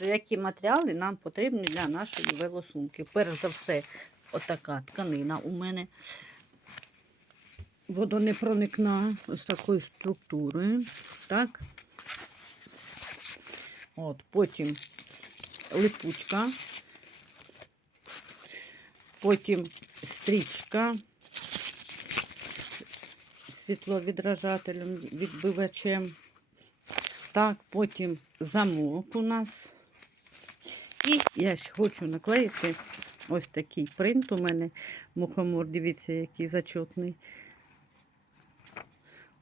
Які матеріали нам потрібні для нашої велосумки? Перш за все, отака тканина у мене водонепроникна, ось такою структурою. Так. От, потім липучка, потім стрічка світловідражателем, відбивачем. Так, потім замок у нас. І я ще хочу наклеїти ось такий принт у мене. Мухомор, дивіться, який зачотний.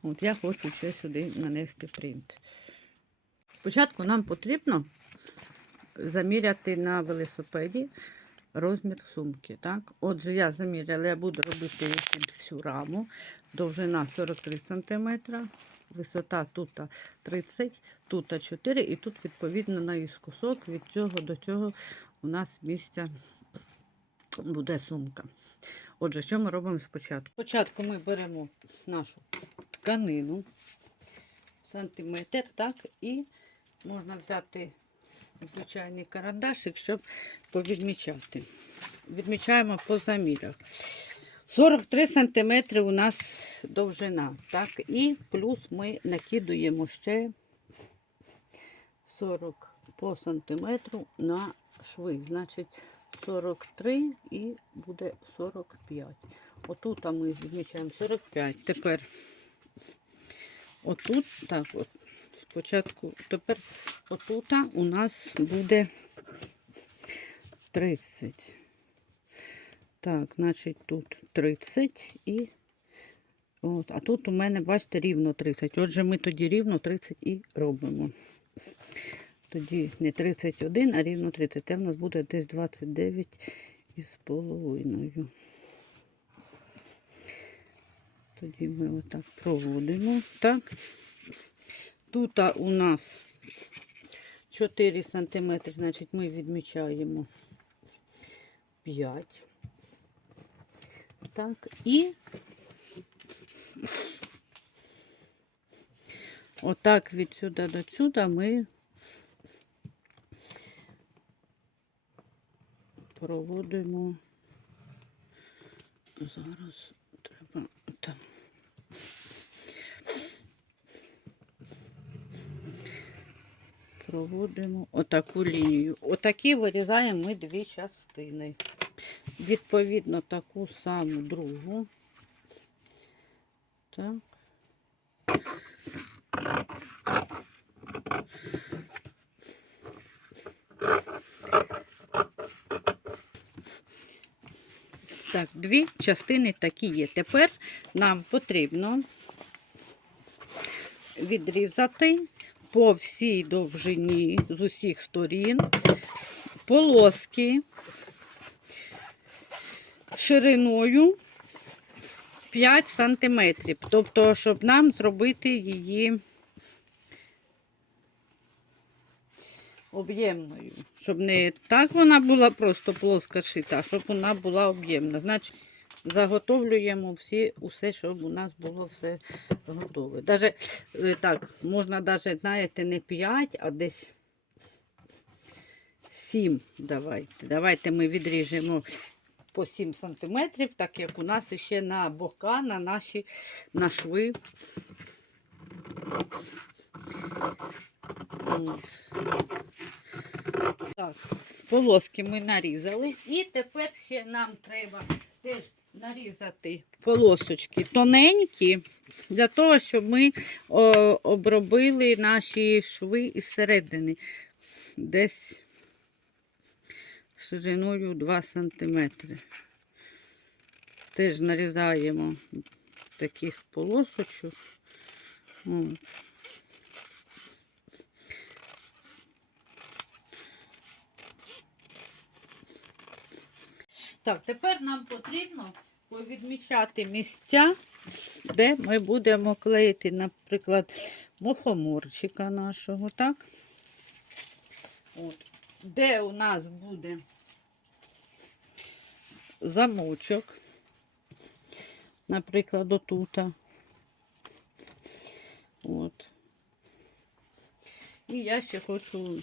От я хочу ще сюди нанести принт. Спочатку нам потрібно заміряти на велосипеді розмір сумки. Так? Отже, я заміряла, я буду робити всю раму. Довжина 43 см, висота тут 30 тут 4 і тут, відповідно, наїскосок від цього до цього у нас місця буде сумка. Отже, що ми робимо спочатку? Спочатку ми беремо нашу тканину, сантиметр, так, і можна взяти звичайний карандашик, щоб повідмічати. Відмічаємо по замірах. 43 см у нас довжина, так, і плюс ми накидуємо ще 40 по сантиметру на шви. Значить, 43 і буде 45. Отут ми відмічаємо 45. Тепер отут, так, от, спочатку, тепер отут у нас буде 30. Так, значить, тут 30 і от, а тут у мене, бачите, рівно 30. Отже, ми тоді рівно 30 і робимо. Тоді не 31, а рівно 30. Це в нас буде десь 29 із половиною. Тоді ми отак проводимо. Так. Тут у нас 4 см, значить, ми відмічаємо 5. Так, і отак від сюди до сюди ми проводимо. Зараз треба там. Проводимо отаку лінію. Отакі вирізаємо ми дві частини. Відповідно, таку саму другу. Так. Так, дві частини такі є. Тепер нам потрібно відрізати по всій довжині з усіх сторін полоски шириною 5 сантиметрів. Тобто, щоб нам зробити її об'ємною. Щоб не так вона була просто плоска шита, а щоб вона була об'ємна. Значить, заготовлюємо всі, усе, щоб у нас було все готове. Даже, е, так, можна навіть, знаєте, не 5, а десь 7. Давайте. Давайте ми відріжемо по 7 сантиметрів, так як у нас ще на бока, на наші на шви. Так, полоски ми нарізали. І тепер ще нам треба теж нарізати полосочки тоненькі, для того, щоб ми обробили наші шви із середини. Десь шириною 2 см. Теж нарізаємо таких полосочок. От. Так, тепер нам потрібно повідмічати місця, де ми будемо клеїти, наприклад, мухоморчика нашого, так? От. Де у нас буде замочок, наприклад, отута. От. І я ще хочу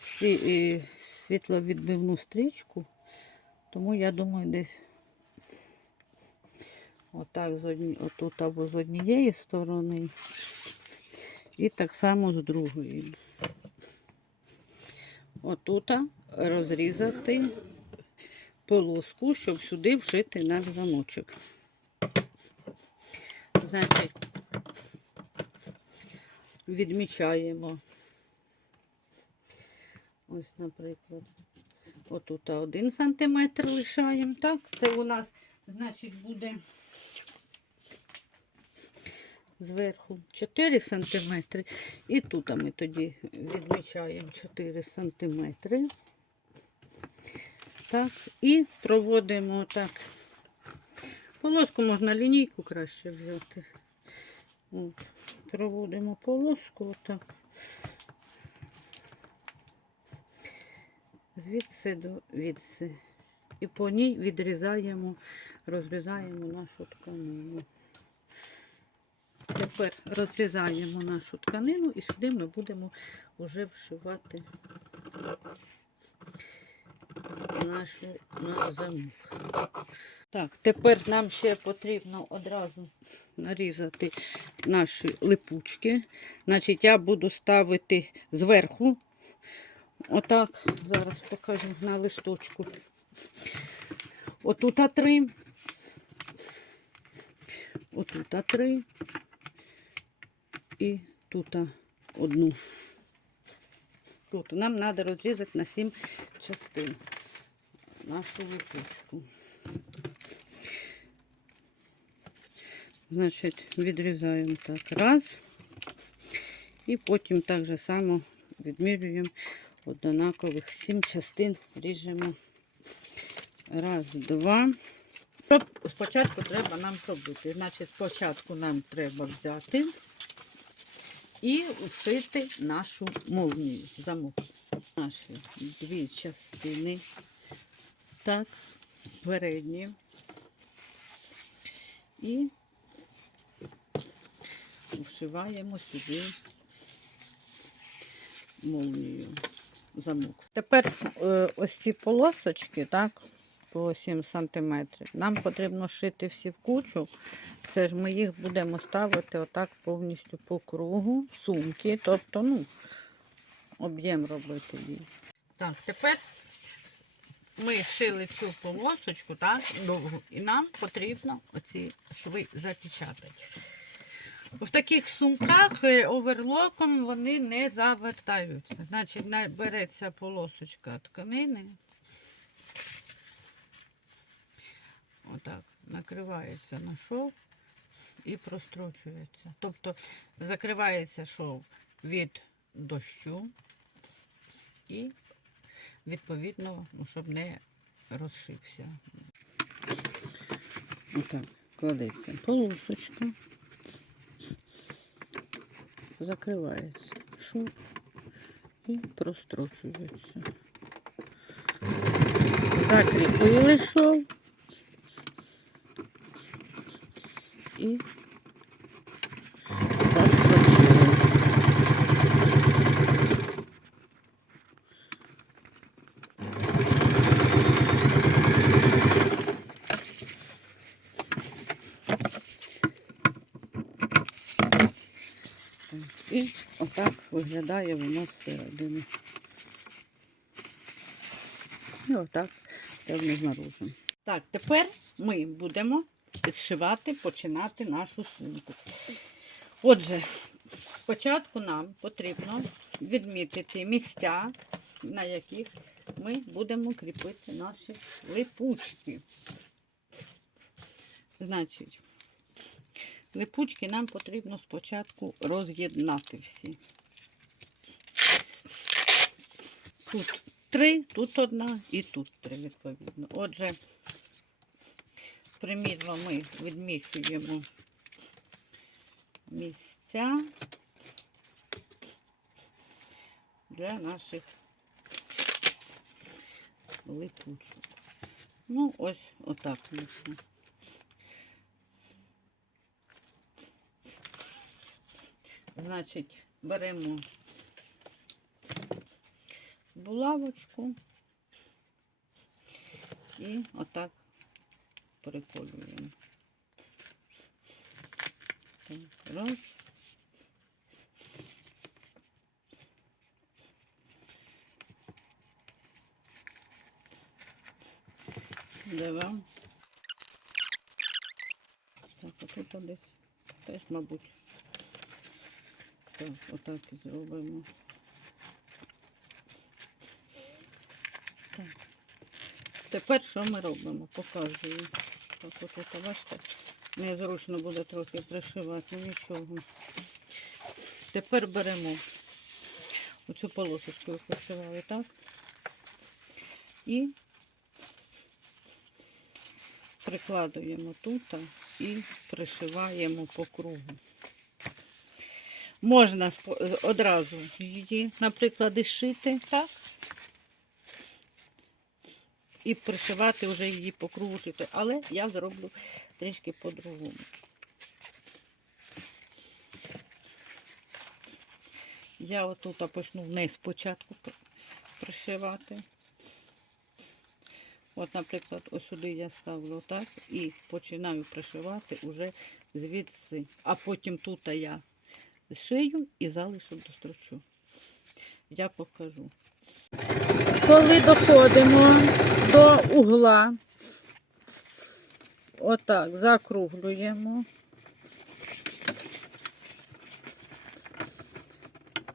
сві, світловідбивну стрічку, тому я думаю, десь отак з одні, отут або з однієї сторони, і так само з другої. Отута розрізати полоску, щоб сюди вшити наш замочок. Значить, відмічаємо. Ось, наприклад, отут один сантиметр лишаємо. Так, це у нас, значить, буде зверху 4 сантиметри. І тут ми тоді відмічаємо 4 сантиметри. Так, і проводимо так. Полоску можна лінійку краще взяти. От. Проводимо полоску отак. Звідси до відси. І по ній відрізаємо, розрізаємо нашу тканину. Тепер розрізаємо нашу тканину і сюди ми будемо вже вшивати нашу, наш замок. Так, тепер нам ще потрібно одразу нарізати наші липучки. Значить, я буду ставити зверху. Отак, зараз покажу на листочку. Отут три. Отут а три І тут одну. Тут нам треба розрізати на сім частин нашу липучку. Значить, відрізаємо так раз. І потім так же само відмірюємо однакових сім частин, ріжемо. Раз, два. Спочатку треба нам пробити. Значить, спочатку нам треба взяти і вшити нашу молнію, замок. Наші дві частини. Так, передні. І вшиваємо сюди молнію замок. Тепер е, ось ці полосочки, так, по 7 см, нам потрібно шити всі в кучу. Це ж ми їх будемо ставити отак повністю по кругу сумки, тобто, ну, об'єм робити її. Так, тепер ми шили цю полосочку, так, довгу, і нам потрібно оці шви запечатати. В таких сумках е, оверлоком вони не завертаються. Значить, береться полосочка тканини. Отак, накривається на шов і прострочується. Тобто закривається шов від дощу і, відповідно, ну, щоб не розшився. Отак, кладеться полосочка закривається шов і прострочується. Закріпили шов і застрочили. І отак виглядає воно зсередини. І отак певно знаружи. Так, тепер ми будемо підшивати, починати нашу сумку. Отже, спочатку нам потрібно відмітити місця, на яких ми будемо кріпити наші липучки. Значить, липучки нам потрібно спочатку роз'єднати всі. Тут три, тут одна і тут три, відповідно. Отже, примірно ми відмічуємо місця для наших липучок. Ну, ось отак можна. Значить, беремо булавочку і отак переколюємо. Так, раз. Два. Так, отут десь теж, мабуть. Так, отак і зробимо. Тепер що ми робимо? Показую. Так, от це, бачите, незручно буде трохи пришивати, нічого. Тепер беремо оцю полосочку, яку пришивали, так? І прикладуємо тут і пришиваємо по кругу. Можна одразу її, наприклад, і шити, так? І пришивати вже її по. Але я зроблю трішки по-другому. Я отут почну вниз спочатку пришивати. От, наприклад, ось сюди я ставлю так і починаю пришивати уже звідси. А потім тут я шию і залишу дострочу. Я покажу. Коли доходимо до угла, отак закруглюємо.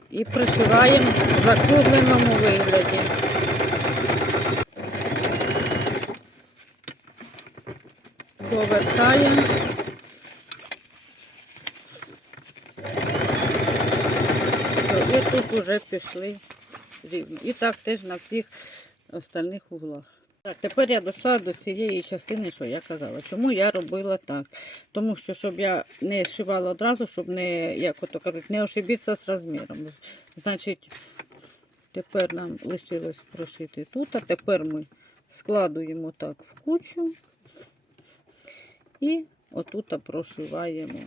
І пришиваємо в закругленому вигляді. Повертаємо. І тут вже пішли рівно. І так теж на всіх остальних углах. Так, тепер я дійшла до цієї частини, що я казала. Чому я робила так? Тому що, щоб я не зшивала одразу, щоб не, як ото кажуть, не ошибитися з розміром. Значить, тепер нам лишилось прошити тут, а тепер ми складуємо так в кучу і отут прошиваємо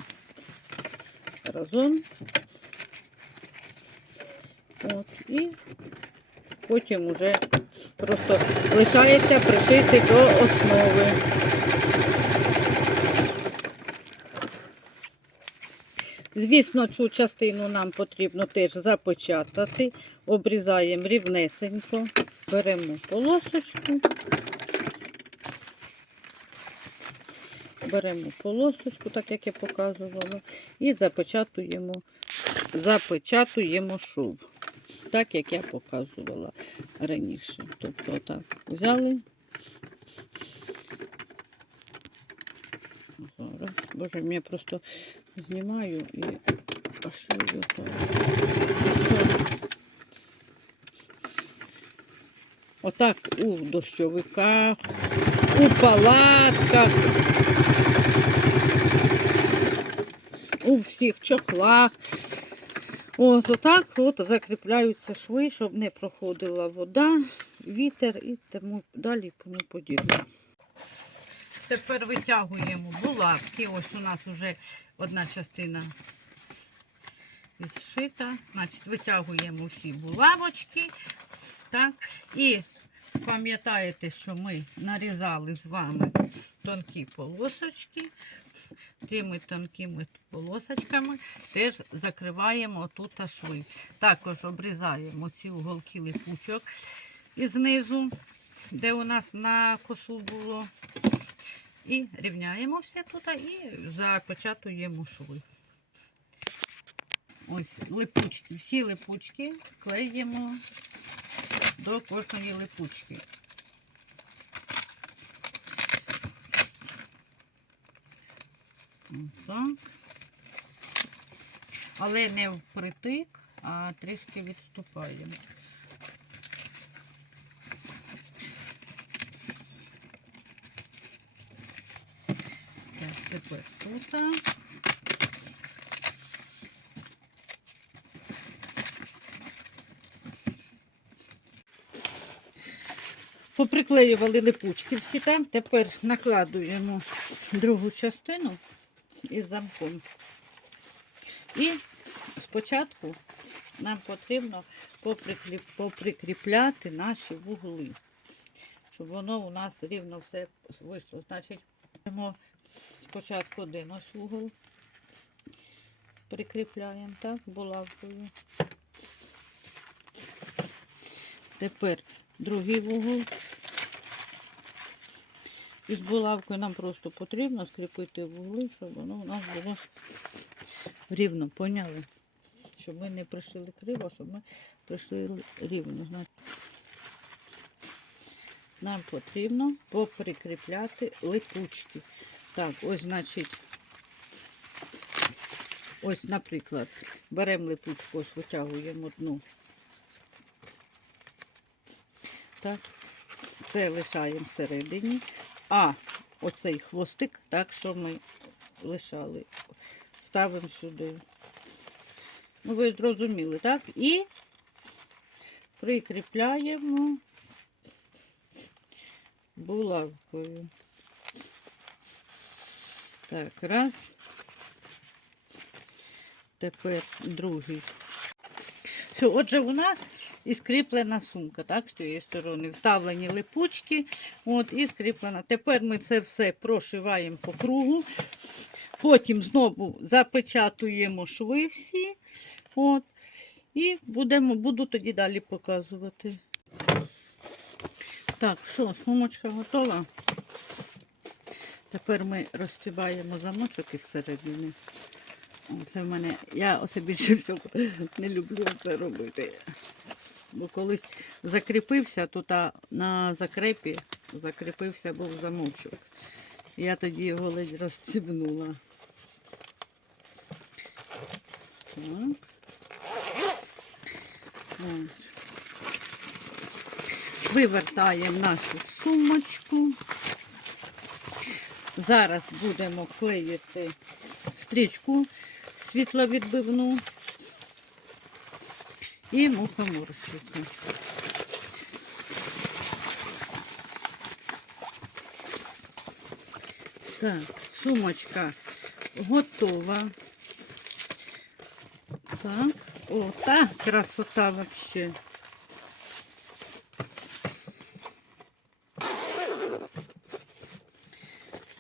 разом. От, і потім уже просто лишається пришити до основи. Звісно, цю частину нам потрібно теж запечатати. Обрізаємо рівнесенько, беремо полосочку, беремо полосочку, так як я показувала, і запечатуємо, запечатуємо шов так, як я показувала раніше. Тобто так взяли. Зараз. Боже, я просто знімаю і пошую так. Отак у дощовиках, у палатках, у всіх чохлах. Ось отак от закріпляються шви, щоб не проходила вода, вітер і тому далі тому подібне. Тепер витягуємо булавки. Ось у нас вже одна частина зшита. Значить, витягуємо всі булавочки. Так, і пам'ятаєте, що ми нарізали з вами тонкі полосочки. Тими тонкими полосочками теж закриваємо тут шви. Також обрізаємо ці уголки липучок і знизу, де у нас на косу було. І рівняємо все тут і запечатуємо шви. Ось липучки, всі липучки клеїмо до кожної липучки. Так. Але не впритик, а трішки відступаємо. Так, тепер тут. Поприклеювали липучки всі там. Тепер накладуємо другу частину із замком. І спочатку нам потрібно поприкріпляти наші вугли, щоб воно у нас рівно все вийшло. Значить, спочатку один ось вугол, прикріпляємо так, булавкою. Тепер другий вугол. І з булавкою нам просто потрібно скріпити вугли, щоб воно у нас було рівно, поняли? Щоб ми не пришили криво, щоб ми пришили рівно. Нам потрібно поприкріпляти липучки. Так, ось, значить, ось, наприклад, беремо липучку, ось витягуємо одну. Так, це лишаємо всередині. А оцей хвостик, так, що ми лишали, ставимо сюди. Ну, ви зрозуміли, так? І прикріпляємо булавкою. Так, раз. Тепер другий. Все, отже, у нас і скріплена сумка, так, з цієї сторони. Вставлені липучки, от, і скріплена. Тепер ми це все прошиваємо по кругу. Потім знову запечатуємо шви всі. От, і будемо, буду тоді далі показувати. Так, що, сумочка готова? Тепер ми розстібаємо замочок із середини. Це в мене, я оце більше всього не люблю це робити. Бо колись закріпився тут на закрепі, закріпився був замочок. Я тоді його ледь. От. Вивертаємо нашу сумочку. Зараз будемо клеїти стрічку світловідбивну і мухоморчики. Так, сумочка готова. Так, о, та красота вообще.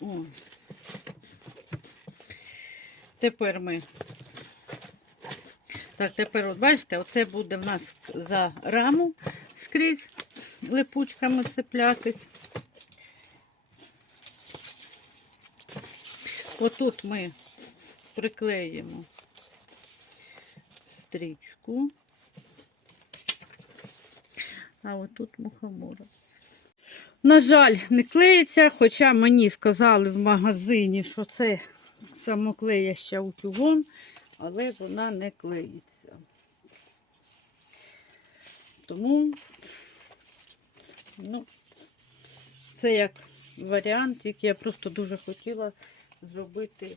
О. Тепер ми. Так, тепер, от бачите, оце буде в нас за раму скрізь липучками цеплятись. Отут ми приклеїмо стрічку. А отут мухомора. На жаль, не клеїться, хоча мені сказали в магазині, що це самоклеяща утюгом, але вона не клеїться. Тому, ну, це як варіант, який я просто дуже хотіла зробити.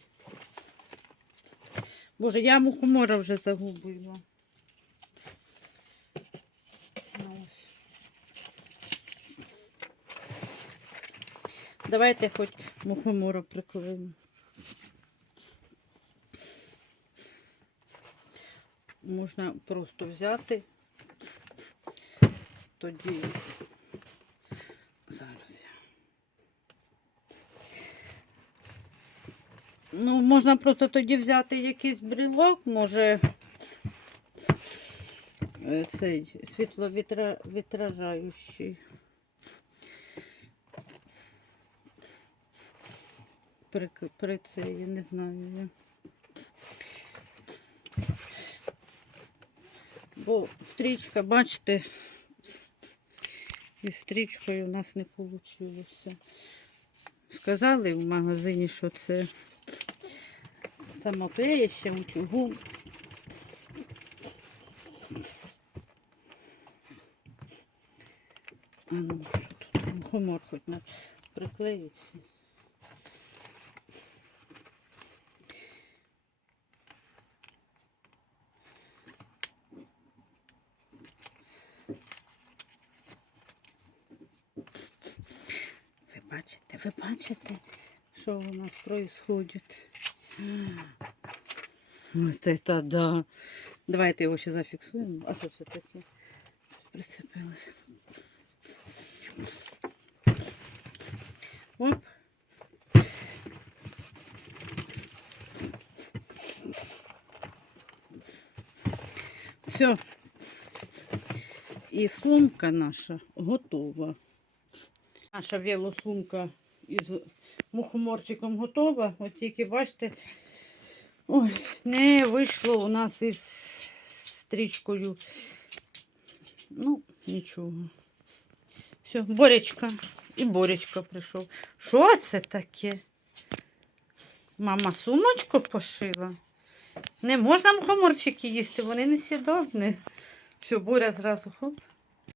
Боже, я мухомора вже загубила. Ну. Давайте хоч мухомору приклеїмо. Можна просто взяти. Тоді зараз я. Ну, можна просто тоді взяти якийсь брелок, може е, цей світловідражаючий. При, при це, я не знаю. Я. Бо стрічка, бачите, із стрічкою у нас не вийшло. Сказали в магазині, що це самоклеїще, утюгу. А ну, що тут? Мухомор хоч на приклеїться. Ви бачите, що у нас происходит? Ось це да. Давайте його ще зафіксуємо. А що це таке? прицепилась. Оп. Все. І сумка наша готова. Наша велосумка із мухоморчиком готова. От тільки бачите, ой, не вийшло у нас із стрічкою. Ну, нічого. Все, Боречка. І Боречка прийшов. Що це таке? Мама сумочку пошила. Не можна мухоморчики їсти, вони не сідобні. Все, Боря зразу хоп.